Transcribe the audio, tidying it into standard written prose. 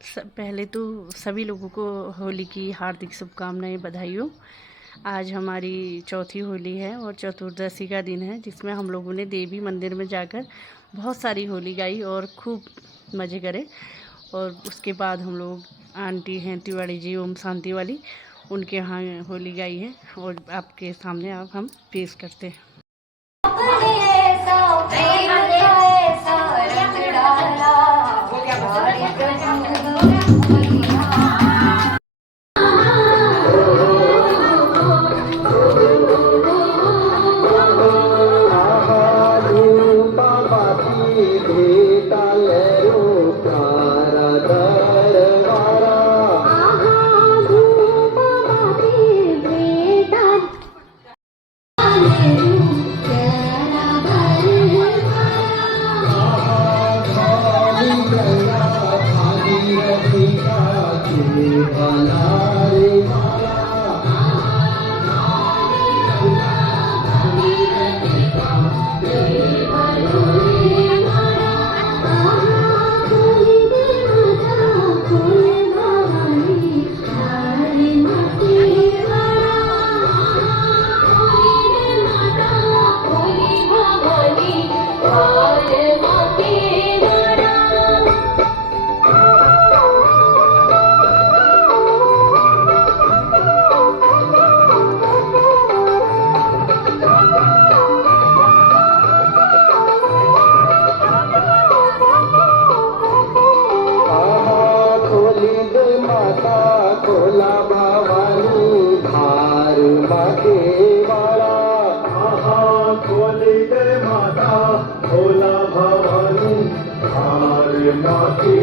पहले तो सभी लोगों को होली की हार्दिक शुभकामनाएं, बधाई हो। आज हमारी चौथी होली है और चतुर्दशी का दिन है, जिसमें हम लोगों ने देवी मंदिर में जाकर बहुत सारी होली गाई और खूब मज़े करे। और उसके बाद हम लोग आंटी हैं तिवाड़ी जी ओम शांति वाली, उनके यहाँ होली गाई है और आपके सामने आप हम पेश करते हैं। खोला भवानी धार माके वाला, खोली दे माता खोला भवानी धार माके